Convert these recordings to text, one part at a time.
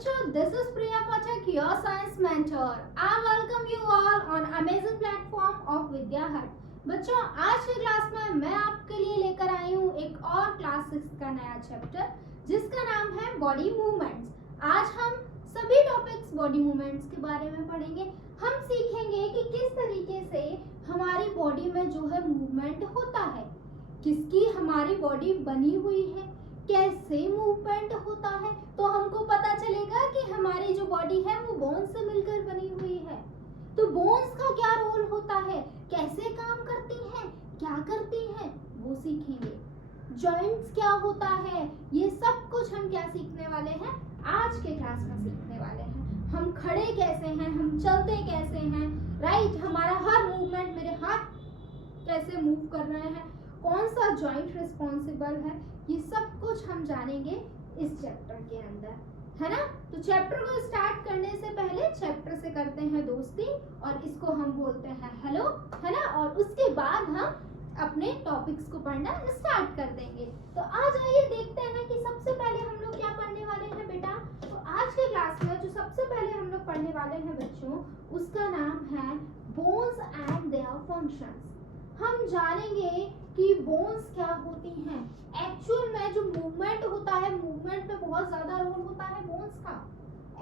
बच्चों, this is Priya Pathak, your science mentor. I welcome you all on amazing platform of Vidya Hut. बच्चों, आज की class में मैं आपके लिए लेकर आई हूँ एक और क्लास 6 का नया चैप्टर जिसका नाम है बॉडी मूवमेंट्स। आज हम सभी टॉपिक्स बॉडी मूवमेंट्स के बारे में पढ़ेंगे। हम सीखेंगे कि किस तरीके से हमारी बॉडी में जो है मूवमेंट होता है, किसकी हमारी बॉडी बनी हुई है, कैसे मूवमेंट होता है। तो हमको पता चलेगा कि हमारी जो बॉडी है वो बोन्स से मिलकर बनी हुई है। तो बोन्स का क्या रोल होता है, कैसे काम करती हैं, क्या करती हैं, वो सीखेंगे। जॉइंट्स क्या होता है, ये सब कुछ हम क्या सीखने वाले हैं, आज के क्लास में सीखने वाले हैं। हम खड़े कैसे हैं, हम चलते कैसे हैं, राइट, हमारा हर मूवमेंट, मेरे हाथ कैसे मूव कर रहे हैं, कौन सा जॉइंट रिस्पॉन्सिबल है, ये सब कुछ हम जानेंगे इस चैप्टर के अंदर, है ना। तो चैप्टर को स्टार्ट करने से पहले चैप्टर से करते हैं दोस्ती और इसको हम बोलते हैं हेलो, है ना। और उसके बाद हम अपने टॉपिक्स को पढ़ना स्टार्ट कर देंगे। तो आज आइए देखते हैं कि सबसे पहले हम लोग क्या पढ़ने वाले हैं बेटा। तो आज के क्लास में जो सबसे पहले हम लोग पढ़ने वाले हैं बच्चों, उसका नाम है बोन्स एंड देयर फंक्शंस। हम जानेंगे कि बोन्स क्या होती हैं, एक्चुअल में जो मूवमेंट होता है, मूवमेंट में बहुत ज्यादा रोल होता है बोन्स का।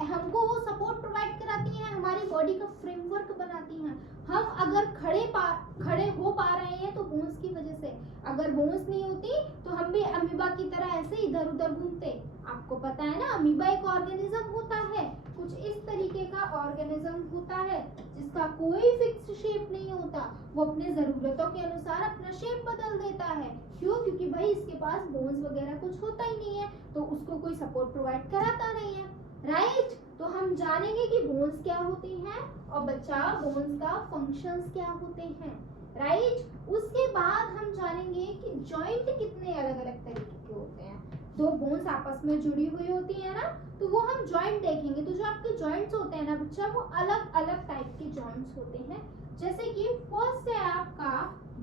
हमको वो सपोर्ट प्रोवाइड कराती हैं, हमारी बॉडी का फ्रेमवर्क बनाती हैं। हम अगर खड़े हो पा रहे हैं तो बोन्स की वजह से। अगर बोन्स नहीं होती तो हम भी अमीबा की तरह ऐसे इधर उधर घूमते। आपको पता है ना, अमीबा एक ऑर्गेनिज्म होता है, कुछ इस तरीके का ऑर्गेनिज्म होता है जिसका कोई फिक्स शेप नहीं होता। वो अपने जरूरतों के अनुसार अपना शेप बदल देता है। क्यों? क्योंकि भाई इसके पास बोन्स वगैरह कुछ होता ही नहीं है, तो उसको कोई सपोर्ट प्रोवाइड कराता नहीं है, राइट। तो हम जानेंगे कि बोन्स क्या होती हैं और बच्चा बोन्स का फंक्शंस क्या होते हैं, राइट। उसके बाद हम जानेंगे कि जॉइंट कितने अलग अलग तरीके के होते हैं। दो बोन्स आपस में जुड़ी हुई होती है ना, तो वो हम जॉइंट देखेंगे। तो जो आपके जॉइंट्स होते हैं ना बच्चा, वो अलग अलग टाइप के जॉइंट्स होते हैं। जैसे कि फर्स्ट है आपका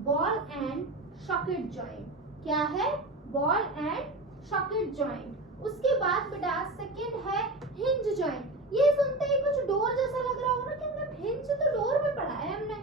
बॉल एंड सॉकेट जॉइंट। क्या है? Ball and socket joint. उसके बाद बेटा सेकंड है हिंज जॉइंट। ये सुनते ही कुछ डोर जैसा लग रहा होगा कि हमने हिंज तो डोर में पढ़ा है हमने।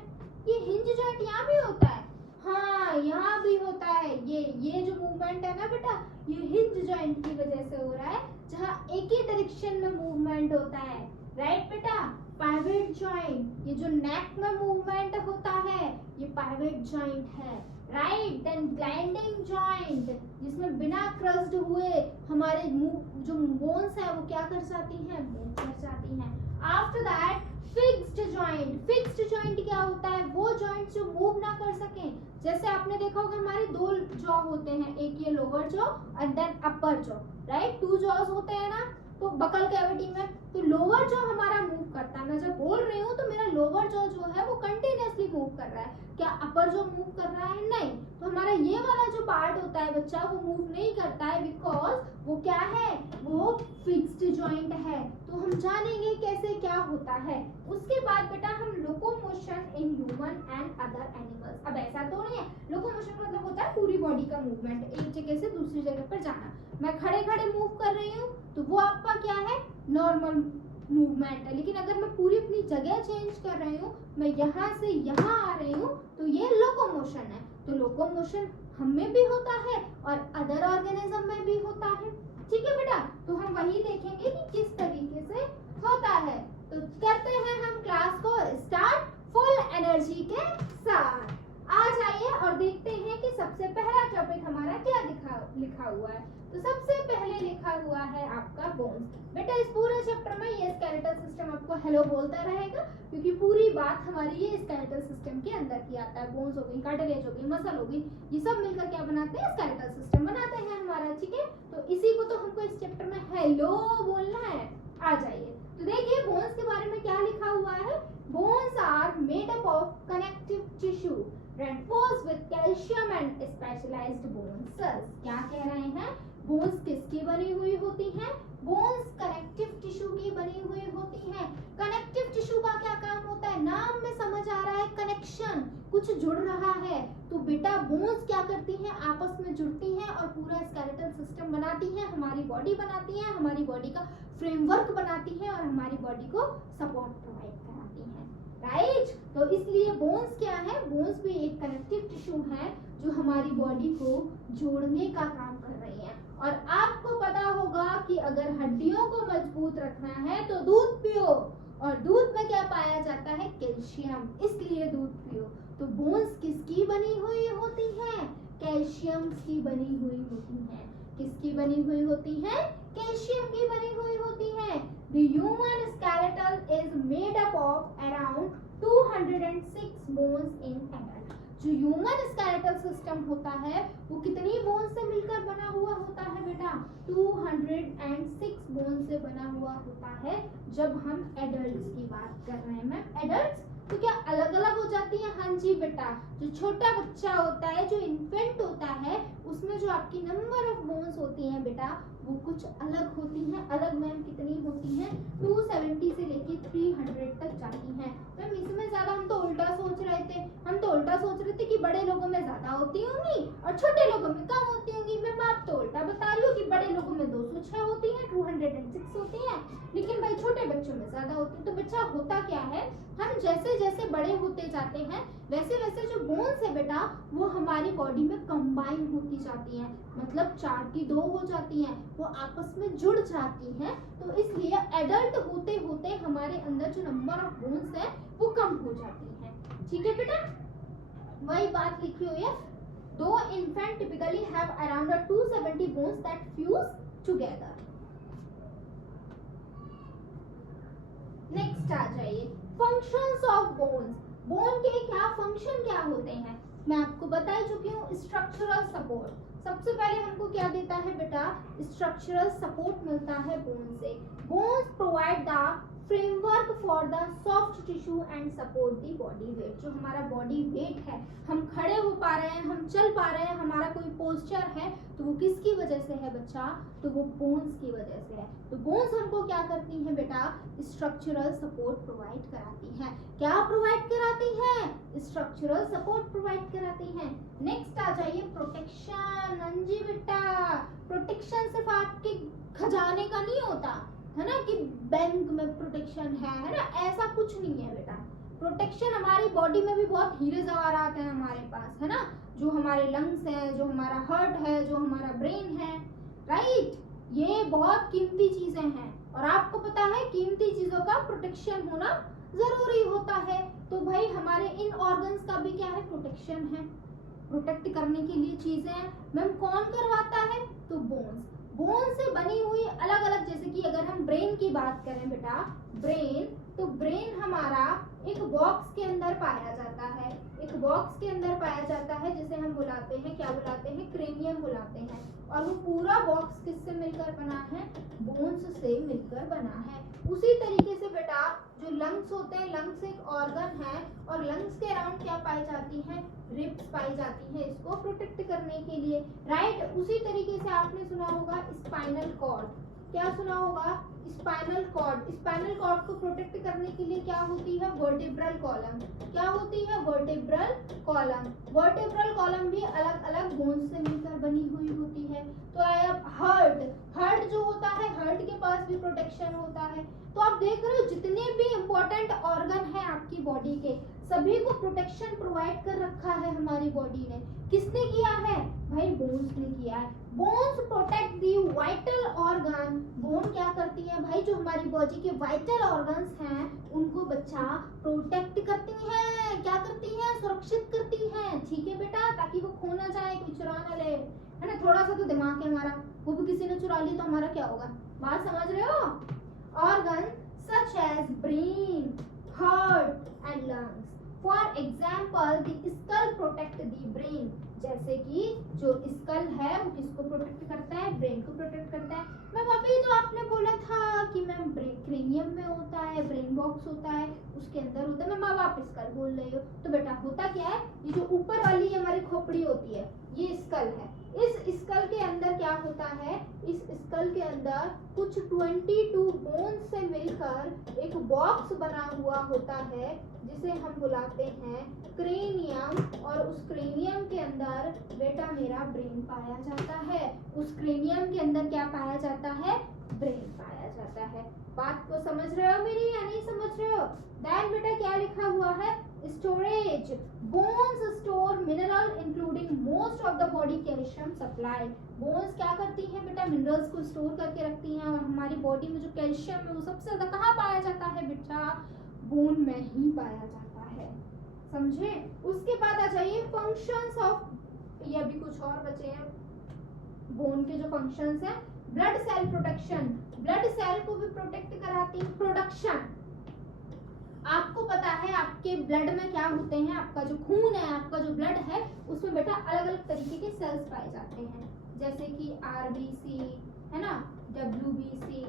ये हिंज जॉइंट यहाँ भी होता है, हाँ यहाँ भी होता है। ये जो मूवमेंट है ना बेटा, ये हिंज जॉइंट की वजह से हो रहा है, जहाँ एक ही डायरेक्शन में मूवमेंट होता है, राइट बेटा। पाइवट जॉइंट, ये जो नेक में मूवमेंट होता है, ये पाइवट जॉइंट है, राइट। देन ग्लाइडिंग जॉइंट, जिसमें बिना क्रस्ड हुए हमारे जो बोन्स है वो क्या कर जाती हैं, मूव कर जाती हैं। After that fixed joint. Fixed joint क्या होता है? वो जॉइंट जो मूव ना कर सकें। जैसे आपने देखा होगा हमारे दो जॉ होते हैं, एक ये lower jaw and then upper jaw, right. Two jaws होते हैं ना, तो बकल कैविटी में। तो लोअर जॉ हमारा मूव करता है। मैं जब बोल रही हूँ तो मेरा लोअर जॉ जो है वो कंटिन्यूअसली मूव कर रहा है। क्या अपर जॉ मूव कर रहा है? नहीं। तो हमारा ये वाला जो पार्ट होता है बच्चा, वो मूव नहीं करता है, बिकॉज वो क्या है, वो फिक्स्ड जॉइंट है। तो हम जानेंगे कैसे क्या होता है। उसके बाद बेटा हम locomotion in human and other animals. अब ऐसा तो नहीं है, लोकोमोशन मतलब होता है पूरी बॉडी का मूवमेंट, एक जगह से दूसरी जगह पर जाना। मैं खड़े खड़े मूव कर रही हूँ तो वो आपका क्या है, नॉर्मल मूवमेंट है। लेकिन अगर मैं पूरी अपनी जगह चेंज कर रही हूँ, मैं यहाँ से यहाँ आ रही हूँ, तो ये लोकोमोशन है। तो लोकोमोशन हम में भी होता है और अदर ऑर्गेनिज्म में भी होता है, ठीक है बेटा। तो हम वही देखेंगे कि किस तरीके से होता है। तो करते हैं हम क्लास को स्टार्ट फुल एनर्जी के साथ। आ जाइए और देखते हैं कि सबसे पहला टॉपिक हमारा क्या लिखा हुआ है। तो सबसे पहले लिखा हुआ है आपका बोन्स। बेटा इस पूरे चैप्टर में ये स्केलेटल सिस्टम आपको हेलो बोलता रहेगा, क्योंकि पूरी बात हमारी ये स्केलेटल सिस्टम के अंदर की आता है। बोन्स हो गई, कार्टिलेज हो गई, मसल हो गई, ये सब मिलकर क्या बनाते हैं, स्केलेटल सिस्टम बनाते हैं हमारा, ठीक है। तो इसी को तो हमको इस चैप्टर में हेलो बोलना है। आ जाइए तो देखिए बोन्स के बारे में क्या लिखा हुआ है। Bones are made up of connective tissue reinforced with calcium and specialized bone cells। क्या कह रहे हैं, बोन्स किसकी बनी हुई होती हैं? बोन्स कनेक्टिव टिश्यू की बनी हुई होती हैं। कनेक्टिव टिश्यू का क्या काम होता है? नाम में समझ आ रहा है, कनेक्शन, कुछ जुड़ रहा है। तो बेटा बोन्स क्या करती हैं? आपस में जुड़ती हैं और पूरा स्केलेटल सिस्टम बनाती हैं, हमारी बॉडी बनाती हैं, हमारी बॉडी का फ्रेमवर्क बनाती हैं और हमारी बॉडी को सपोर्ट प्रोवाइड कराती हैं, राइट? तो इसलिए बोन्स क्या है? बोन्स भी एक कनेक्टिव टिश्यू है जो हमारी बॉडी को जोड़ने का काम कर रही है। और आपको पता होगा कि अगर हड्डियों को मजबूत रखना है तो दूध पियो, और दूध में क्या पाया जाता है? कैल्शियम, इसलिए दूध पियो। तो बोन्स किसकी बनी हुई होती हैं? कैल्शियम की बनी हुई होती हैं। किसकी बनी हुई होती हैं? कैल्शियम की बनी हुई होती हैं। The human skeleton is made up of around 206 bones in adult. जो ह्यूमन स्केलेटल सिस्टम होता है वो कितनी बोन से मिलकर बना हुआ होता है बेटा? 206 बोन से बना हुआ होता है जब हम एडल्ट्स की बात कर रहे हैं। मैम एडल्ट्स तो क्या अलग अलग हो जाती हैं? हाँ जी बेटा, जो छोटा बच्चा होता है, जो इन्फेंट होता है, उसमें जो आपकी नंबर ऑफ बोन्स होती हैं बेटा वो कुछ अलग होती हैं। अलग मैम कितनी होती हैं? 270 से लेके 300 तक जाती हैं। मैम इसमें ज्यादा हम तो उल्टा सोच रहे थे, कि बड़े लोगों में ज्यादा होती होंगी और छोटे लोगों में कम होती होंगी। मैम आप तो उल्टा बता रही हो कि बड़े लोगों में 206 होती हैं, 206 होती हैं, लेकिन भाई छोटे बच्चों में ज्यादा होती है। तो बच्चा होता क्या है, हम जैसे जैसे बड़े होते जाते हैं वैसे वैसे जो बोन्स है बेटा वो हमारी बॉडी में कंबाइन होती जाती हैं, मतलब 4 की 2 हो जाती हैं, वो आपस में जुड़ जाती हैं। तो इसलिए एडल्ट होते होते हमारे अंदर जो नंबर ऑफ बोन्स है वो कम हो जाती है। ठीक है बेटा, वही बात लिखी हुई है। दो infant typically have around 270 bones that fuse together. Next आ जाइए, फंक्शंस ऑफ बोन्स। बोन के क्या फंक्शन क्या होते हैं? मैं आपको बता चुकी हूँ, स्ट्रक्चरल सपोर्ट। सबसे पहले हमको क्या देता है बेटा? स्ट्रक्चरल सपोर्ट मिलता है बोन से। Bones provide the framework for the soft tissue and support the body weight. जो हमारा बॉडी वेट है, हम खड़े हो पा रहे हैं, हम चल पा रहे हैं, हमारा कोई पोस्चर है, तो वो किसकी वजह से है बच्चा? तो वो बोन्स की वजह से है। तो बोन्स हमको क्या करती हैं बेटा? स्ट्रक्चरल सपोर्ट प्रोवाइड कराती हैं। क्या प्रोवाइड कराती हैं? स्ट्रक्चरल सपोर्ट प्रोवाइड कराती हैं। नेक्स्ट आ जाइए, प्रोटेक्शन। अंजी बेटा, प्रोटेक्शन सिर्फ आपके खजाने का नहीं होता है ना, कि बैंक में प्रोटेक्शन है ना, ऐसा कुछ नहीं है बेटा। प्रोटेक्शन हमारी बॉडी में भी बहुत हीरे जवाहरात हैं हमारे पास, है ना, जो हमारे लंग्स हैं, जो हमारा हार्ट है, जो हमारा ब्रेन है, राइट, ये बहुत कीमती चीजें हैं और आपको पता है कीमती चीजों का प्रोटेक्शन होना जरूरी होता है। तो भाई हमारे इन ऑर्गन्स का भी क्या है? प्रोटेक्शन है, प्रोटेक्ट करने के लिए चीजें मैम कौन करवाता है? तो बोन्स। बोन से बनी हुई अलग अलग, जैसे कि अगर हम ब्रेन की बात करें बेटा, ब्रेन, तो ब्रेन हमारा एक बॉक्स के अंदर पाया जाता है, एक बॉक्स के अंदर पाया जाता है जिसे हम बुलाते हैं, क्या बुलाते हैं? क्रेनियम बुलाते हैं। और वो पूरा बॉक्स किससे मिलकर बना है? बोन्स से मिलकर बना है। उसी तरीके से बेटा जो लंग्स होते हैं, लंग्स एक ऑर्गन है और लंग्स के अराउंड क्या पाई जाती है? रिब्स पाई जाती है इसको प्रोटेक्ट करने के लिए, राइट। उसी तरीके से आपने सुना होगा स्पाइनल कॉर्ड। क्या सुना होगा? Spinal cord. स्पाइनल कॉर्ड को प्रोटेक्ट करने के लिए क्या होती है? Vertebral column. क्या होती है? Vertebral column. वर्टेब्रल कॉलम भी अलग अलग बोन्स से मिलकर बनी हुई होती है। तो आया हार्ट। हार्ट जो होता है, हार्ट के पास भी प्रोटेक्शन होता है। तो आप देख रहे हो जितने भी इंपॉर्टेंट ऑर्गन है आपकी बॉडी के, सभी को प्रोटेक्शन प्रोवाइड कर रखा है हमारी बॉडी ने। किसने किया है? भाई बोन्स ने किया है। Bones protect the vital organ. Bone क्या करती है भाई? जो हमारी बॉडी के वाइटल ऑर्गन्स हैं उनको बच्चा प्रोटेक्ट करती है। क्या करती है? सुरक्षित करती है। ठीक है बेटा, ताकि वो खो ना जाए, कोई चुरा ना ले, है ना। थोड़ा सा तो दिमाग है हमारा, वो भी किसी ने चुरा लिया तो हमारा क्या होगा? बात समझ रहे हो? Organ such as brain, heart and lungs. For example the skull protect the brain. जैसे कि जो स्कल है वो किसको प्रोटेक्ट करता है? ब्रेन को प्रोटेक्ट करता है। मैम अभी जो आपने बोला था कि मैम क्रेनियम में होता है, ब्रेन बॉक्स होता है, उसके अंदर होता है। मैम अब आप स्कल बोल रहे हो, तो बेटा होता क्या है? ये जो ऊपर वाली हमारी खोपड़ी होती है, ये स्कल है। इस स्कल के अंदर क्या होता है, इस स्कल के अंदर कुछ 22 बोन्स से मिलकर एक बॉक्स बना हुआ होता है जिसे हम बुलाते हैं क्रेनियम। और उस क्रेनियम के अंदर बेटा मेरा ब्रेन पाया जाता है। उस क्रेनियम के अंदर क्या पाया जाता है, ब्रेन पाया जाता है। बात को समझ रहे हो मेरी या नहीं समझ रहे हो? देन बेटा क्या लिखा हुआ है, storage. Bones store mineral including most of the body calcium supply. Bones क्या करती हैं बेटा, मिनरल्स को स्टोर करके रखती हैं, और हमारी बॉडी में जो कैल्शियम है वो सबसे ज्यादा कहाँ पाया जाता है बेटा, बोन में ही पाया जाता है। समझे? उसके बाद आ जाइए फंक्शंस ऑफ, ये अभी कुछ और बचे हैं बोन के जो फंक्शंस हैं। Blood cell protection, blood cell को भी प्रोटेक्ट कराती है। प्रोडक्शन, आपको पता है आपके ब्लड में क्या होते हैं, आपका जो खून है, आपका जो ब्लड है, उसमें बेटा अलग अलग तरीके के सेल्स पाए जाते हैं, जैसे कि आरबीसी है ना, डब्ल्यूबीसी,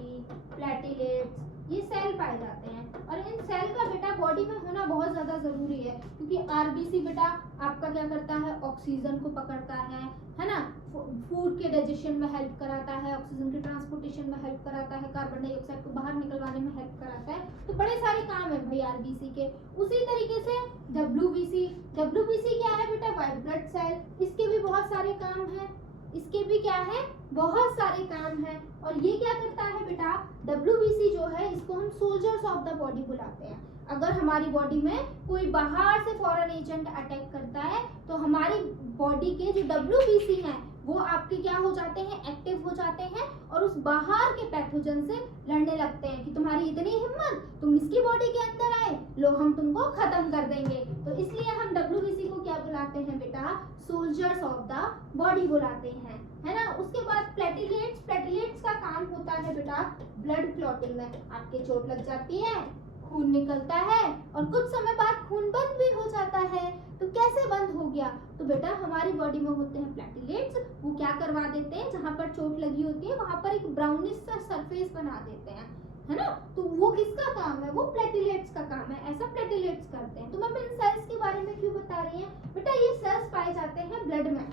प्लेटलेट्स, ये सेल पाए जाते हैं। और इन सेल का बेटा बॉडी में होना बहुत ज्यादा जरूरी है, क्योंकि आरबीसी बेटा आपका क्या करता है, ऑक्सीजन को पकड़ता है ना, फूड के डाइजेशन में हेल्प कराता है, ऑक्सीजन के ट्रांसपोर्टेशन में हेल्प कराता है, कार्बन डाइऑक्साइड को बाहर निकलवाने में हेल्प कराता है। तो बड़े सारे काम है भाई आरबीसी के। उसी तरीके से डब्ल्यूबीसी, डब्ल्यूबीसी क्या है बेटा, व्हाइट ब्लड सेल, इसके भी बहुत सारे काम है, इसके भी क्या है, बहुत सारे काम है। और ये क्या करता है बेटा, डब्ल्यूबीसी जो है इसको हम सोल्जर्स ऑफ द बॉडी बुलाते हैं। अगर हमारी बॉडी में कोई बाहर से फॉरेन एजेंट अटैक करता है तो हमारी बॉडी के जो डब्ल्यूबीसी हैं वो आपके क्या हो जाते हैं, एक्टिव हो जाते हैं, और उस बाहर के पैथोजन से लड़ने लगते हैं कि तुम्हारी इतनी हिम्मत, तुम इसकी बॉडी के अंदर आए, लो हम तुमको खत्म कर देंगे। तो इसलिए हम डब्ल्यूबीसी को क्या बुलाते हैं बेटा, सोल्जर्स ऑफ द बॉडी बुलाते हैं, है ना। उसके बाद प्लेटलेट्स, प्लेटलेट्स का काम होता है बेटा ब्लड क्लॉटिंग में। आपके चोट लग जाती है, खून निकलता है, और कुछ समय बाद खून बंद भी हो जाता है। तो कैसे बंद हो गया, तो बेटा हमारी बॉडी में होते हैं प्लेटलेट्स, वो क्या करवा देते हैं, जहाँ पर चोट लगी होती है वहां पर एक ब्राउनिश सा सरफेस बना देते हैं, है ना। तो वो किसका काम है, वो प्लेटलेट्स का काम है, ऐसा प्लेटलेट्स करते हैं। तो मैं इन सेल्स के बारे में क्यों बता रही है बेटा, ये सेल्स पाए जाते हैं ब्लड में,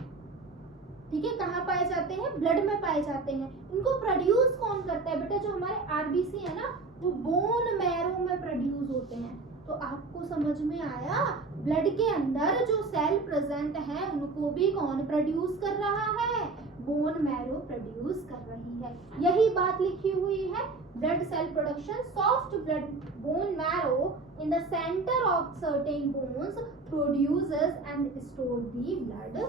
ठीक है। कहाँ पाए जाते हैं, ब्लड में पाए जाते हैं। इनको प्रोड्यूस कौन करता है बेटा, जो हमारे आरबीसी है ना, वो बोन मैरो में प्रोड्यूस होते हैं। तो आपको समझ में आया, ब्लड के अंदर जो सेल प्रेजेंट है उनको भी कौन प्रोड्यूस कर रहा है, बोन मैरो प्रोड्यूस कर रही है। यही बात लिखी हुई है, blood cell production, soft blood bone marrow in the centre of certain bones produces and store the blood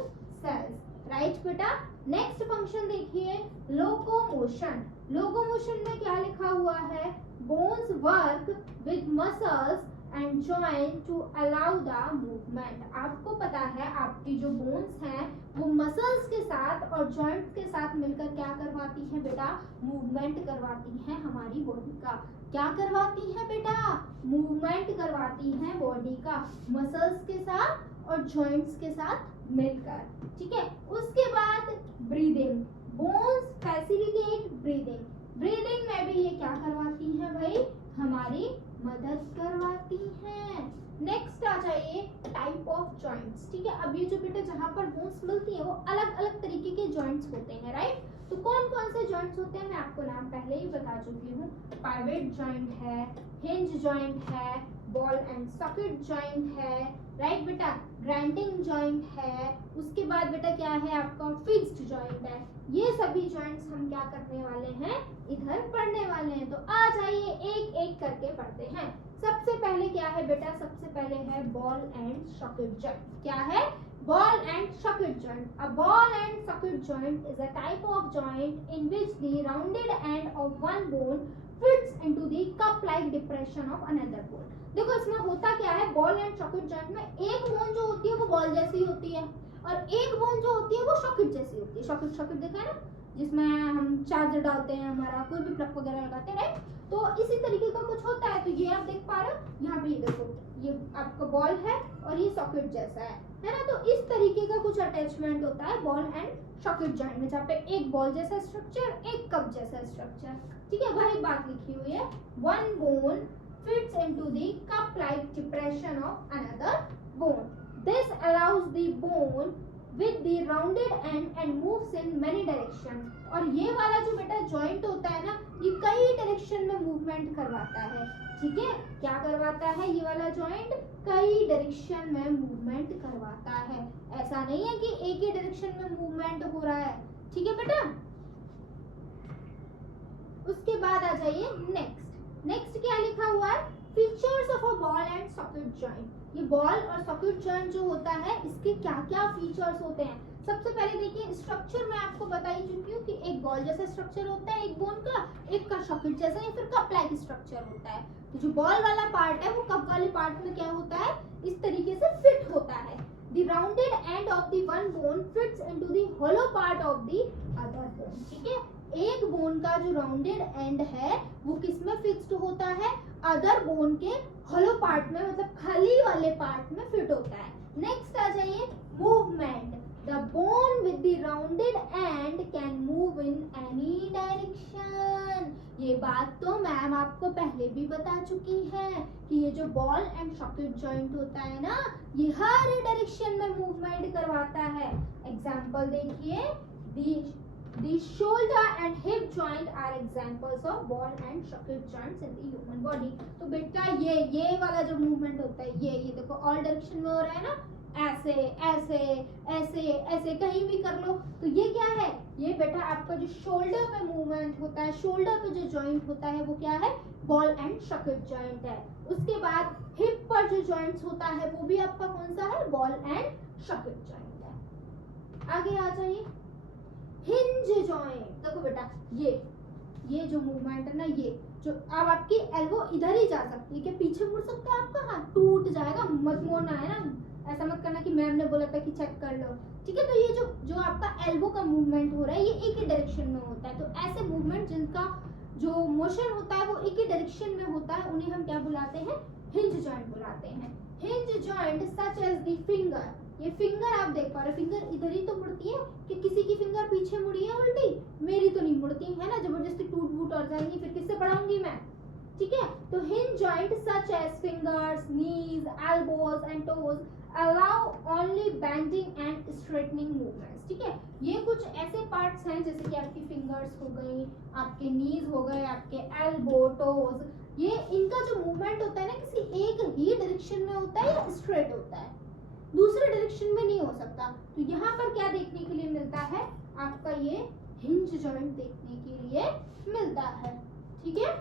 cells. Right बेटा। नेक्स्ट फंक्शन देखिए, लोकोमोशन। लोकोमोशन में क्या लिखा हुआ है, bones work with muscles and joint to allow the movement. आपको पता है आपकी जो बोन्स हैं वो मसल्स के साथ और जॉइंट्स के साथ मिलकर क्या करवाती हैं बेटा, मूवमेंट करवाती हैं हमारी बॉडी का। क्या करवाती है बेटा, मूवमेंट करवाती हैं बॉडी का, मसल्स के साथ और जॉइंट्स के साथ मिलकर, ठीक है। उसके बाद breathing, bones facilitate breathing. Breathing में भी ये क्या करवाती हैं भाई, हमारी मदद करवाती हैं। नेक्स्ट आ जाइए टाइप ऑफ जॉइंट्स, ठीक है। अब ये जो बेटा जहाँ पर बोन्स मिलती है वो अलग अलग तरीके के जॉइंट्स होते हैं, राइट। तो कौन कौन से जॉइंट्स होते हैं मैं आपको नाम पहले ही बता चुकी हूँ। पाइवेट जॉइंट है, हिंज जॉइंट है, बॉल एंड सॉकेट जॉइंट है, राइट बेटा, ग्राइंडिंग जॉइंट है। उसके बाद बेटा क्या है आपका, फिक्स्ड जॉइंट है। ये सभी जॉइंट्स हम क्या करने वाले हैं, इधर पढ़ने वाले हैं। तो आ जाइए एक एक करके पढ़ते हैं। सबसे पहले क्या है बेटा, सबसे पहले है बॉल एंड सॉकेट जॉइंट। क्या है, ball and socket joint. A ball and socket joint is a type of joint in which the rounded end of one bone fits into the cup-like depression of another bone. देखो इसमें होता क्या है, ball and socket joint में एक bone जो होती है वो बॉल जैसी होती है और एक बोन जो होती है वो सॉकेट जैसी होती है। सॉकेट सॉकेट देखा है ना, जिसमें हम चार्जर डालते हैं, हमारा कोई भी प्लग वगैरह लगाते हैं, राइट। तो इसी तरीके का कुछ होता है। तो ये आप देख पा रहे हो, यहाँ पे ये देखो, ये आपका बॉल है और ये सॉकेट जैसा है ना। तो इस तरीके का कुछ अटैचमेंट होता है बॉल एंड सॉकेट जॉइंट में, जहाँ पे एक बॉल जैसा स्ट्रक्चर, एक कप जैसा स्ट्रक्चर, ठीक है। वही बात लिखी हुई है, one bone fits into the cup-like depression of another bone. This allows the bone with the rounded end and moves in many directions। और ये वाला जो बेटा जॉइंट होता है ना, ये कई डायरेक्शन में मूवमेंट करवाता है। ठीक है, क्या करवाता है ये वाला जॉइंट? कई डायरेक्शन में मूवमेंट करवाता है। ऐसा नहीं है कि एक ही डायरेक्शन में मूवमेंट हो रहा है। ठीक है बेटा, उसके बाद आ जाइए नेक्स्ट क्या लिखा हुआ है? Features of a ball and socket joint. ये बॉल और सॉकेट जॉइंट जो होता है, इसके क्या क्या फीचर्स होते हैं? सबसे पहले देखिए, स्ट्रक्चर मैं आपको बता ही चुकी हूँ कि एक बॉल जैसा स्ट्रक्चर होता है एक बोन का, एक का सॉकेट जैसा या फिर कप लाइक स्ट्रक्चर होता है। तो जो बॉल वाला पार्ट है वो कप वाले पार्ट में क्या होता है? इस तरीके से फिट होता है। The rounded end of the one bone fits into the hollow part of the other bone। ठीक है, एक बोन का जो राउंडेड एंड है वो किस में फिक्स्ड होता है? अदर बोन के हॉलो पार्ट में, मतलब खाली वाले पार्ट में फिट होता है। नेक्स्ट आ जाइए movement. The bone with the rounded and can move in any direction. ये बात तो मैम आपको पहले भी बता चुकी है कि ये जो बॉल एंड सॉकेट जॉइंट होता है ना, ये हर डायरेक्शन में मूवमेंट करवाता है। एग्जांपल देखिए, the shoulder and hip joint are examples of ball and socket joints in the human body। तो बेटा ये वाला जो मूवमेंट होता है, ये देखो ऑल डायरेक्शन में हो रहा है ना, ऐसे ऐसे ऐसे ऐसे कहीं भी कर लो। तो ये क्या है? ये बेटा आपका जो शोल्डर पे मूवमेंट होता है, शोल्डर पे जो जॉइंट होता है वो क्या है? बॉल एंड सॉकेट जॉइंट है। उसके बाद हिप पर जो जॉइंट्स होता है वो भी आपका कौन सा है? बॉल एंड सॉकेट जॉइंट है। आगे आ जाइए, हिंज जॉइंट। देखो बेटा, ये जो मूवमेंट है ना, ये जो अब आपकी एल्बो इधर ही जा सकती है, क्या पीछे मुड़ सकता है आपका हाथ? टूट जाएगा, मत मोड़ना है ना, ऐसा मत करना कि मैम ने बोला था कि चेक कर लो। ठीक है, तो ये जो आपका एल्बो का मूवमेंट हो रहा है ये एक ही डायरेक्शन में होता है। तो ऐसे मूवमेंट जिनका जो मोशन होता है वो एक ही डायरेक्शन में होता है, उन्हें हम क्या बुलाते हैं? हिंज जॉइंट बुलाते हैं। Hinge joint such as the finger. ये फिंगर आप देख पा रहे हो, फिंगर इधर ही तो मुड़ती है कि किसी की फिंगर पीछे मुड़ी है उल्टी? मेरी तो नहीं मुड़ती है ना, जबरदस्ती टूट फूट और जाएंगी, फिर किससे पढ़ाऊंगी मैं? ठीक है, तो hinge joint such as fingers, knees, elbows and toes allow only bending and straightening movements. ठीक है, ये कुछ ऐसे पार्ट्स हैं जैसे कि आपकी फिंगर्स हो गई, आपके नीज हो गए, आपके एल्बो, टोज, ये इनका जो मूवमेंट होता है ना किसी एक ही डायरेक्शन में होता है या स्ट्रेट होता है, दूसरे डायरेक्शन में नहीं हो सकता। तो यहाँ पर क्या देखने के लिए मिलता है? आपका ये हिंज जॉइंट देखने के लिए मिलता है। ठीक है,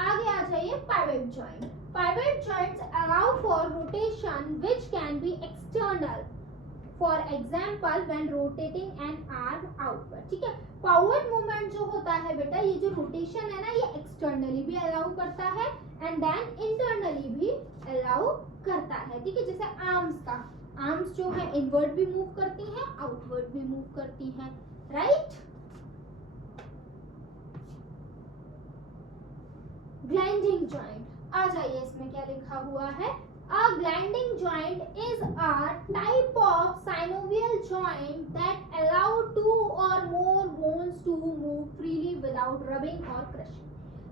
आगे आ जाइए pivot joint. Pivot joints allow for rotation which can be external, for example when rotating N arm outward. ठीक है, पाइवट मूवमेंट जो होता है बेटा, ये जो रोटेशन है ना, ये एक्सटर्नली भी अलाउ करता है एंड देन इंटरनली भी अलाउ करता है। ठीक है, जैसे आर्म्स जो है इनवर्ड भी मूव करती हैं, आउटवर्ड भी मूव करती हैं, राइट? ग्लाइडिंग जॉइंट आ जाइए, इसमें क्या लिखा हुआ है? A gliding joint is a type of synovial joint that allow two or more bones to move freely without rubbing or crushing।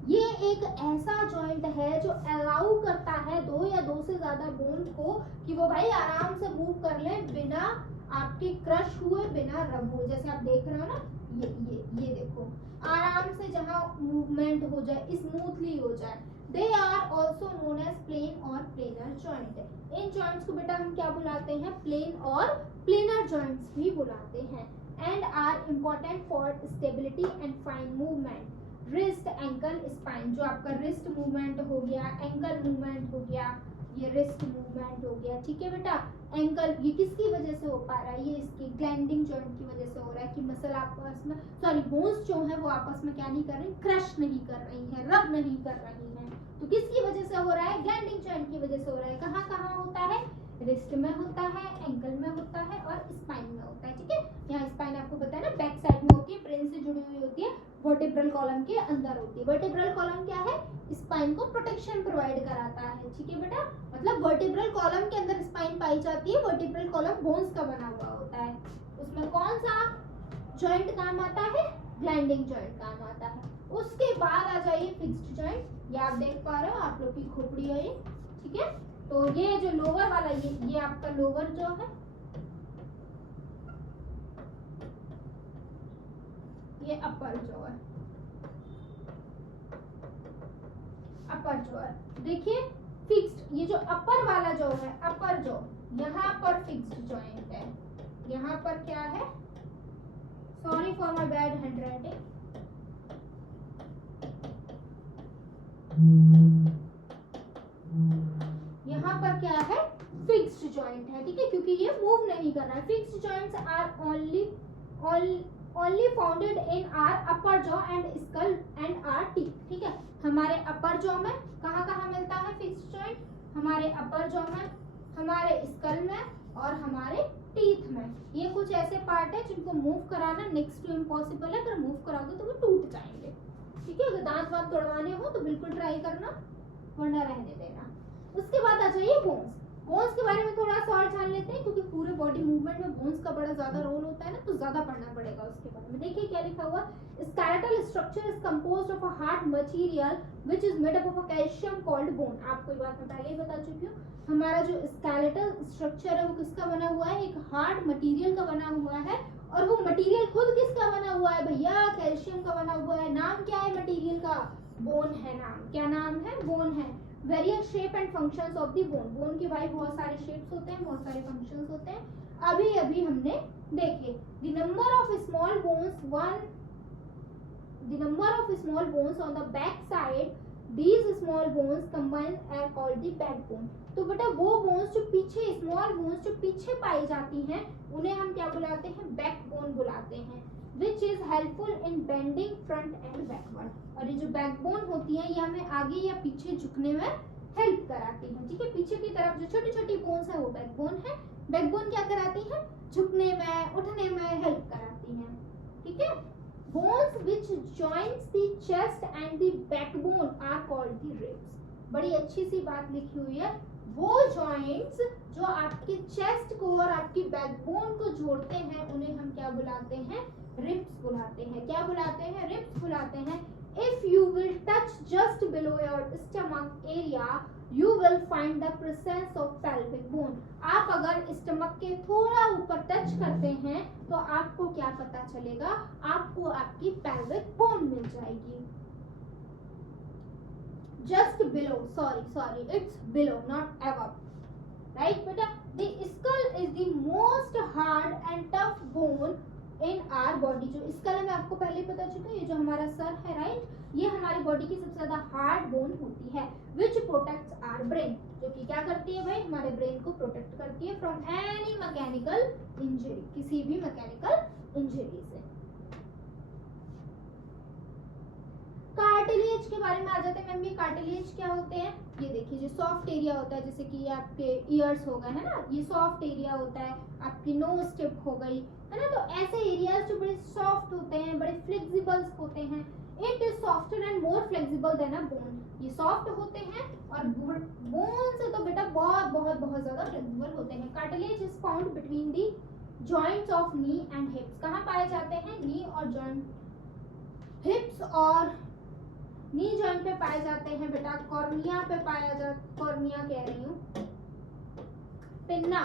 ये एक ऐसा जॉइंट है जो अलाउ करता है दो या दो से ज्यादा बोन को कि वो भाई आराम से मूव कर ले बिना आपके क्रश हुए, बिना रब हुए। जैसे आप देख रहे हो ना, ये देखो, आराम से जहाँ मूवमेंट हो जाए, स्मूथली हो जाए। They are also known as plane और planar joint। इन joints को बेटा हम क्या बुलाते हैं? plane और planar joints भी बुलाते हैं। And are important for stability and fine movement। wrist, ankle, spine, जो आपका wrist movement हो गया, ankle movement हो गया, ये wrist movement हो गया। ठीक है बेटा, एंकल ये किसकी वजह से हो पा रहा है? ये इसकी ग्लैंडिंग जॉइंट की वजह से हो रहा है कि मसल आपस में, सॉरी बोन्स जो है वो आपस में क्या नहीं कर रही? क्रश नहीं कर रही है, रब नहीं कर रही है। तो किसकी वजह से हो रहा है? ग्लैंडिंग जॉइंट की वजह से हो रहा है। कहाँ कहाँ होता है? रिस्ट में होता है, एंकल में होता है और स्पाइन में होता है। ठीक है, यहाँ स्पाइन आपको पता है ना, बैक साइड में होती है, ब्रेन से जुड़ी हुई होती है, वर्टिब्रल कॉलम के अंदर होती है। वर्टिब्रल कॉलम क्या है? स्पाइन को प्रोटेक्शन प्रोवाइड कराता है। ठीक है बेटा, मतलब वर्टिब्रल कॉलम के अंदर स्पाइन पाई जाती है। वर्टिब्रल कॉलम बोन्स का बना हुआ होता है। उसमें कौन सा जॉइंट काम आता है? ग्लाइडिंग जॉइंट काम आता है। उसके बाद आ जाइए फिक्स्ड जॉइंट। ये आप देख पा रहे हो, आप लोग की खोपड़ी है ये। ठीक है। तो ये जो लोअर वाला ये आपका लोअर जो है, ये अपर जो है, अपर जो है देखिए फिक्स्ड। ये जो अपर वाला जो है, अपर जो यहाँ पर फिक्स्ड जॉइंट है, यहाँ पर क्या है, sorry for my bad handwriting, यहाँ पर क्या है, फिक्स्ड जॉइंट है, ठीक है, क्योंकि ये मूव नहीं कर रहा है। Fixed joints are only founded in our upper jaw and skull and our teeth, ठीक है। हमारे अपर जॉ में कहाँ कहाँ मिलता है फिक्स्ड जॉइंट, हमारे अपर जॉ में, हमारे स्कल में और हमारे टीथ में। ये कुछ ऐसे पार्ट है जिनको मूव कराना नेक्स्ट टू इम्पॉसिबल है, अगर मूव कराओगे तो वो टूट जाएंगे, ठीक है। अगर दांत वांत तोड़वाने हो तो बिल्कुल ट्राई करना, वरना रहने देना। उसके बाद आ जाइए बोन्स। बोन्स के बारे में थोड़ा सा और जान लेते हैं, क्योंकि पूरे बॉडी मूवमेंट में बोन्स का बड़ा ज्यादा रोल होता है ना, तो ज्यादा पढ़ना पड़ेगा उसके बारे में। देखिए क्या लिखा हुआ, skeletal structure is composed of a hard material which is made up of a calcium called bone. आपको ये बात मैं पहले ही बता चुकी हूँ। हमारा जो स्केलेटल स्ट्रक्चर है वो किसका बना हुआ है, एक हार्ड मटेरियल का बना हुआ है, और वो मटेरियल खुद किसका बना हुआ है भैया, कैल्शियम का बना हुआ है। नाम क्या है मटेरियल का, बोन है नाम। क्या नाम है, बोन है। Various shape and functions of the bone. Bone के भाई बहुत सारे शेप्स होते हैं, बहुत सारे फंक्शंस होते हैं। अभी अभी हमने देखे the number of small bones on the back side, these small bones combined are called the backbone। तो बेटा वो बोन्स जो पीछे, स्मॉल बोन्स जो पीछे पाई जाती हैं, उन्हें हम क्या बुलाते हैं, बैकबोन बुलाते हैं, which is helpful in bending front and backward। और ये जो बैकबोन होती है ये हमें आगे या पीछे झुकने में हेल्प कराती है, ठीक है। पीछे की तरफ जो छोटी छोटी बोन्स है वो बैकबोन है। बैकबोन क्या कराती है, झुकने में, उठने में हेल्प कराती है, ठीक है। Bones which joins the chest and the backbone are called the ribs। बड़ी अच्छी सी बात लिखी हुई है, वो जॉइंट्स जो आपके चेस्ट को और आपकी बैकबोन को जोड़ते हैं उन्हें हम क्या बुलाते हैं, रिब्स बुलाते हैं। क्या बुलाते हैं, रिब्स बुलाते हैं। If you will touch just below your stomach area, you will find the presence of pelvic bone। आप अगर स्टमक के थोड़ा ऊपर टच करते हैं तो आपको क्या पता चलेगा, आपको आपकी pelvic bone मिल जाएगी। Just below, sorry, it's below, not above, right बेटा। The skull is the most hard and tough bone in our body. जो स्कल है मैं आपको पहले बता चुका हूँ, ये जो हमारा सर है, राइट, ये हमारी बॉडी की सबसे ज्यादा हार्ड बोन होती है, विच प्रोटेक्ट्स आर ब्रेन, जो कि क्या करती है भाई, हमारे ब्रेन को प्रोटेक्ट करती है फ्रॉम एनी मैकेनिकल इंजरी, किसी भी मैकेनिकल इंजरी से। कार्टिलेज के बारे में आ जाते हैं। मैम ये कार्टिलेज क्या होते हैं, ये देखिए जो सॉफ्ट एरिया होता है, जैसे कि ये आपके ईयर्स हो गए है ना, ये सॉफ्ट एरिया होता है, आपकी नोज टिप हो गई है ना, तो ऐसे एरियाज जो बड़े सॉफ्ट होते हैं, बड़े फ्लेक्सिबल होते हैं। It is softer and more flexible than a bone. ये सॉफ्ट होते हैं और बोन से तो बेटा बहुत बहुत बहुत ज्यादा फ्लेक्सिबल होते हैं। Cartilage is found between the joints of knee and हिप्स। कहाँ पाए जाते हैं, नी और जॉइंट, हिप्स और नी जॉइंट पे पाए जाते हैं बेटा। कॉर्निया पे पाया जाता, कॉर्निया कह रही हूँ, पिन्ना,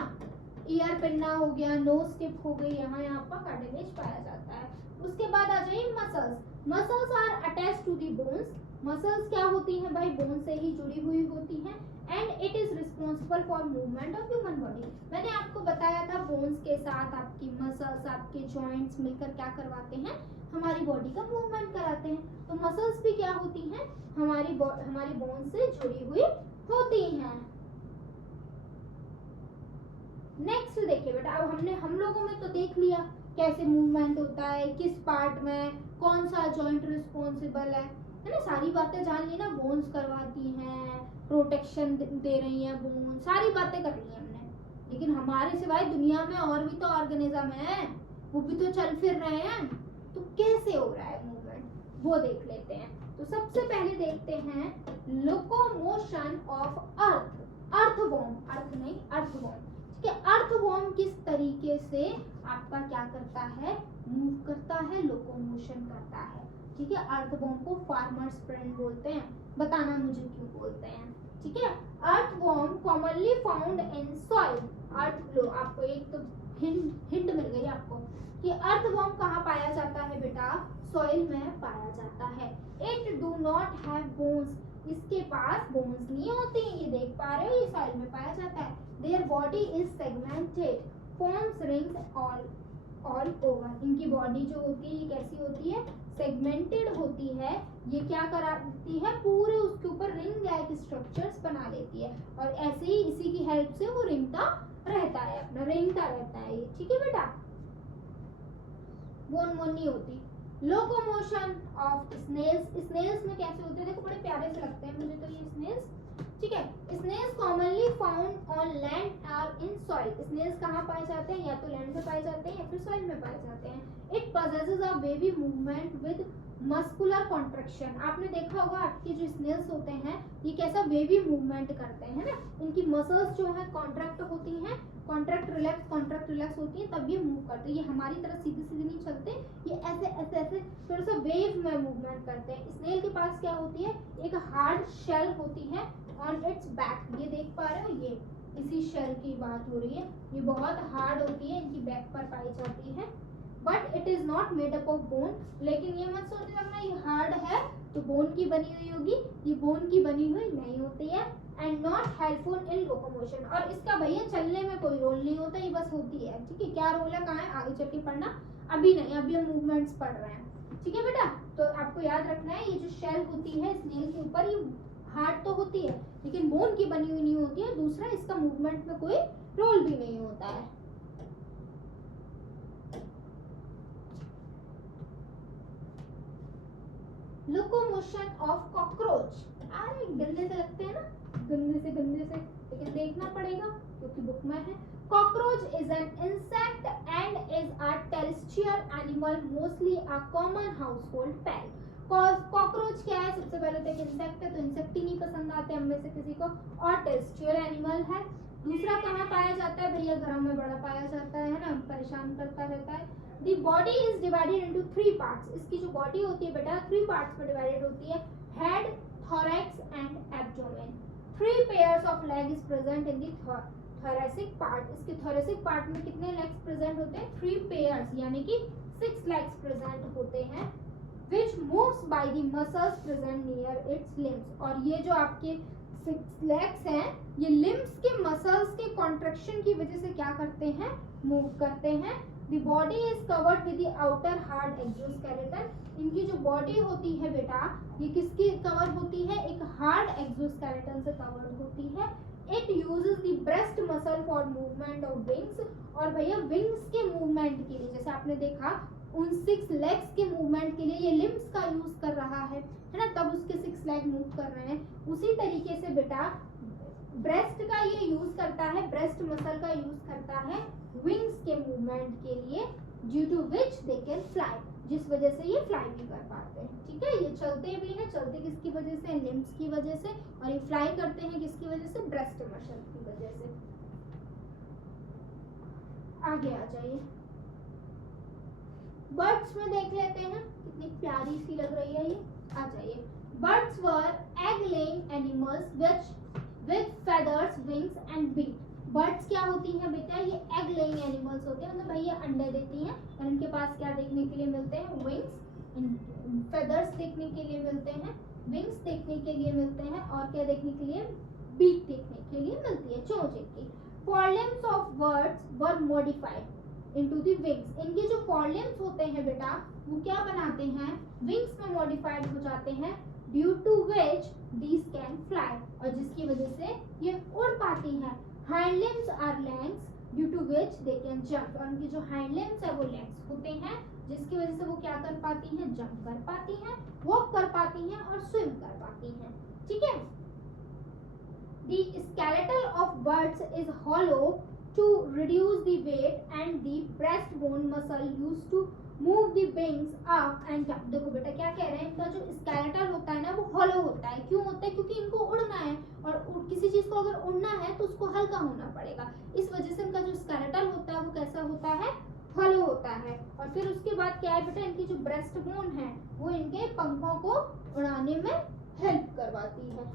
ईयर पिन्ना हो गया, नोज टिप हो गई, यहाँ पर कार्टिलेज पाया जाता है। उसके बाद आ जाइए muscles. Muscles are attached to the bones. Muscles क्या होती हैं भाई, बोन से ही जुड़ी हुई होती हैं। And it is responsible for movement of human body. मैंने आपको बताया था बोन्स के साथ आपकी मसल्स, आपके जॉइंट्स मिलकर क्या करवाते हैं, हमारी बॉडी का मूवमेंट कराते हैं। तो मसल्स भी क्या होती हैं, हमारी बोन से जुड़ी हुई होती हैं। नेक्स्ट देखिए बेटा, अब हमने हम लोगों में तो देख लिया कैसे मूवमेंट होता है, किस पार्ट में कौन सा जॉइंट रिस्पॉन्सिबल है ना, सारी बातें जान ली ना। बोन्स करवाती हैं, प्रोटेक्शन दे रही हैं बोन, सारी बातें कर ली हमने। लेकिन हमारे सिवाय दुनिया में और भी तो ऑर्गेनिज्म है, वो भी तो चल फिर रहे हैं, तो कैसे हो रहा है मूवमेंट वो देख लेते हैं। तो सबसे पहले देखते हैं लोकोमोशन ऑफ अर्थ, अर्थवॉर्म, अर्थ नहीं अर्थवॉर्म, ठीक है। अर्थवॉर्म किस तरीके से आपका क्या करता है, मूव करता है, लोकोमोशन करता है, ठीक है। अर्थवॉर्म को फार्मर्स फ्रेंड बोलते हैं, बताना मुझे क्यों बोलते हैं, ठीक है। Earthworm commonly found in soil. Earth, आपको एक तो हिंट मिल गई आपको कि अर्थवॉर्म कहाँ पाया जाता है बेटा, सॉइल में पाया जाता है। It do not have bones, इसके पास बोन्स नहीं होती, ये देख पा रहे हो, ये सॉइल में पाया जाता है। Their body is segmented, forms rings all over, इनकी बॉडी जो होती है कैसी होती है, सेगमेंटेड होती है। ये क्या कराती है, पूरे उसके ऊपर रिंग लाइक स्ट्रक्चर्स बना लेती है, और ऐसे ही इसी की हेल्प से वो रेंगता रहता है, अपना रेंगता रहता है ये, ठीक है बेटा। बोन नहीं होती। लोकोमोशन ऑफ स्नेल्स, स्नेल्स में कैसे होते हैं, देखो बड़े प्यारे से लगते हैं मुझे तो ये स्नेल्स, ठीक है। Snails commonly found on land और इन सॉइल, स्नेल्स कहाँ पाए जाते हैं, या तो लैंड में पाए जाते हैं या फिर सॉइल में पाए जाते हैं। It possesses a wavy movement with muscular contraction, आपने देखा होगा आपके जो स्नेल्स होते हैं ये कैसा वेवी मूवमेंट करते हैं ना, इनकी मसल्स जो है कॉन्ट्रैक्ट होती हैं, कॉन्ट्रैक्ट रिलैक्स होती है, तब ये मूव करते हैं। ये हमारी तरह सीधी सीधी नहीं चलते, ये ऐसे ऐसे ऐसे थोड़ा सा वेव में मूवमेंट करते हैं। स्नेल के पास क्या होती है, एक हार्ड शेल होती है ऑन इट्स बैक, ये देख पा रहे हो, ये इसी शेल की बात हो रही है, ये बहुत हार्ड होती है, इनकी बैक पर पाई जाती है। But it is not made up of bone, लेकिन ये मत सोचना लगना ये हार्ड है तो बोन की बनी हुई होगी, ये बोन की बनी हुई नहीं होती है। And not helpful in locomotion, और इसका भैया चलने में कोई रोल नहीं होता, ये बस होती है, ठीक है। क्या रोल है, कहाँ है, आगे चल के पढ़ना, अभी नहीं, अभी हम मूवमेंट्स पढ़ रहे हैं, ठीक है बेटा। तो आपको याद रखना है, ये जो शेल होती है स्नेल के ऊपर, ये हार्ड तो होती है लेकिन बोन की बनी हुई नहीं होती है। दूसरा, इसका मूवमेंट में कोई रोल भी नहीं होता है। लोकोमोशन ऑफ कॉकरोच, अरे गंदे से लगते हैं ना, गंदे से लेकिन देखना पड़ेगा क्योंकि बुक में है। Cockroach is an insect and is a terrestrial animal, mostly a common household pet. Cockroach क्या है, सबसे पहले तो एक इंसेक्ट है, तो इंसेक्ट ही नहीं पसंद आते हम में से किसी को, और टेरेस्ट्रियल एनिमल है। दूसरा कहाँ पाया जाता है भैया, घरों में बड़ा पाया जाता है ना, परेशान करता रहता है। The body is divided into 3 parts, इसकी जो बॉडी होती है बेटा 3 parts में डिवाइडेड होती है, head, thorax and abdomen। 3 pairs of leg is present in the thoracic part, इसके thoracic part में कितने legs present होते हैं, 3 pairs, यानी कि 6 legs present होते हैं, which moves by the muscles present near its limbs, और ये जो आपके 6 legs हैं ये limbs के muscles के contraction की वजह से क्या करते हैं, मूव करते हैं। The body is covered with the outer hard exoskeleton, इनकी जो बॉडी होती है बेटा ये किसकी कवर होती है, एक हार्ड एक्सोस्केलेटन से कवर होती है। It uses the breast muscle for movement of wings, और भैया विंग्स के मूवमेंट के लिए, जैसे आपने देखा उन 6 लेग्स के मूवमेंट के लिए ये लिम्स का यूज कर रहा है ना, तब उसके 6 लेग मूव कर रहे हैं। उसी तरीके से बेटा ब्रेस्ट का ये यूज करता है, ब्रेस्ट मसल का यूज करता है विंग्स के मूवमेंट के लिए, due to which they can fly, जिस वजह से ये फ्लाई भी कर पाते हैं, ठीक है। ये चलते भी हैं, चलते किसकी वजह से, लिम्स की वजह से, और ये फ्लाई करते हैं किसकी वजह से, ब्रेस्ट मसल की वजह से। आगे आ जाइए, बर्ड्स में देख लेते हैं, कितनी प्यारी सी लग रही है ये, आ जाइए। Birds were egg laying animals which feathers, wings and beak। Birds क्या होती हैं बेटा, ये एग लेइंग एनिमल्स होते हैं, मतलब भाई ये अंडे देती हैं, और इनके पास क्या देखने के लिए मिलते हैं, विंग्स, फेदर्स देखने के लिए मिलते हैं, विंग्स देखने के लिए मिलते हैं, और क्या देखने के लिए, बीक देखने के लिए मिलती है, चोंच की। Forelimbs of birds were modified into the wings, इनके जो फॉरलिम्स होते हैं बेटा वो क्या बनाते हैं, विंग्स में मॉडिफाइड हो जाते हैं, due to which these can fly, और जिसकी वजह से ये उड़ पाती हैं। Hind limbs are legs due to which they can jump, और उनकी जो हाइंड लिम्स है वो लेग्स होते हैं जिसकी वजह से वो क्या कर पाती हैं, जंप कर पाती हैं, वॉक कर पाती हैं और स्विम कर पाती हैं, ठीक है। The skeleton of birds is hollow to reduce the weight and the breastbone muscle used to move the wings up and down। देखो बेटा क्या कह रहे हैं, इनका जो स्केलेटन होता है ना वो हॉलो होता है, क्यों होता है, क्योंकि इनको उड़ना है, और किसी चीज को अगर उड़ना है तो उसको हल्का होना पड़ेगा, इस वजह से इनका जो स्केलेटन होता है वो कैसा होता है, हॉलो होता है। और फिर उसके बाद क्या है बेटा, इनकी जो ब्रेस्ट बोन है वो इनके पंखों को उड़ाने में हेल्प करवाती है।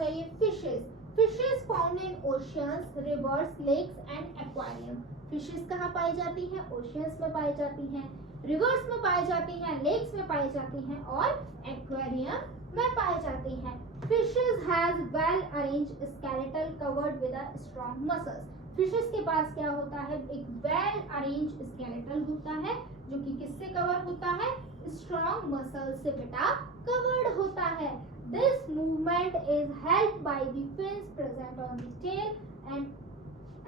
जाइए fishes. Fishes found in oceans, rivers, lakes and aquarium. Fishes कहाँ पाई जाती हैं? ओशियंस में पाई जाती हैं, रिवर्स में पाई जाती हैं, लेक्स में पाई जाती हैं और एक्वेरियम में पाई जाती हैं। Fishes has well arranged skeletal covered with strong muscles. Fishes के पास क्या होता है? एक वेल अरेंज्ड स्केलेटल होता है जो कि किससे कवर होता है? स्ट्रॉन्ग मसल से बेटा कवर्ड होता है। This movement is helped by the fins present on the tail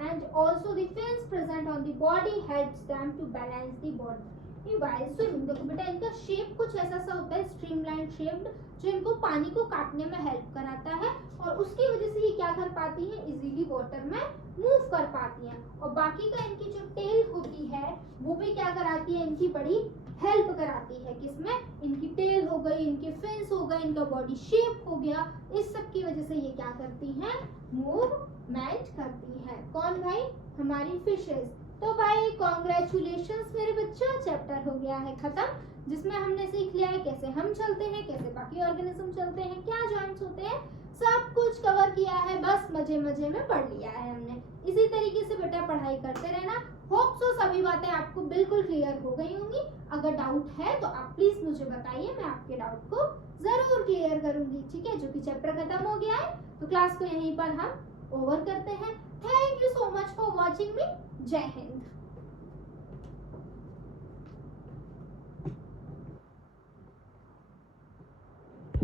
and also the fins present on the body helps them to balance the body while swimming। देखो बेटा इनका shape कुछ ऐसा सा होता है स्ट्रीमलाइन शेप्ड, जो इनको पानी को काटने में हेल्प कराता है और उसकी वजह से ये क्या कर पाती हैं? इजीली वाटर में मूव कर पाती हैं। और बाकी का इनकी जो टेल होती है वो भी क्या कराती है? इनकी बड़ी हेल्प कराती है। किसमें? इनकी टेल हो गई, इनके फिन्स हो गए, इनका बॉडी शेप हो गया, इस सब की वजह से ये क्या करती हैं? मूवमेंट करती है। कौन भाई? हमारी फिशेस। तो भाई कॉन्ग्रेचुलेशंस मेरे बच्चों, चैप्टर हो गया है खत्म, जिसमें हमने सीख लिया है कैसे हम चलते हैं, कैसे बाकी ऑर्गेनिज्म चलते हैं, क्या जॉइंट्स होते हैं, सब कुछ कवर किया है। बस मजे मजे में पढ़ लिया है हमने। इसी तरीके से बेटा पढ़ाई करते रहना। होप सो सभी बातें आपको बिल्कुल क्लियर हो गई होंगी। अगर डाउट है तो आप प्लीज मुझे बताइए, मैं आपके डाउट को जरूर क्लियर करूंगी। ठीक है, जो कि चैप्टर खत्म हो गया है तो क्लास को यहीं पर हम ओवर करते हैं। Thank you so much for watching मी। जय हिंद।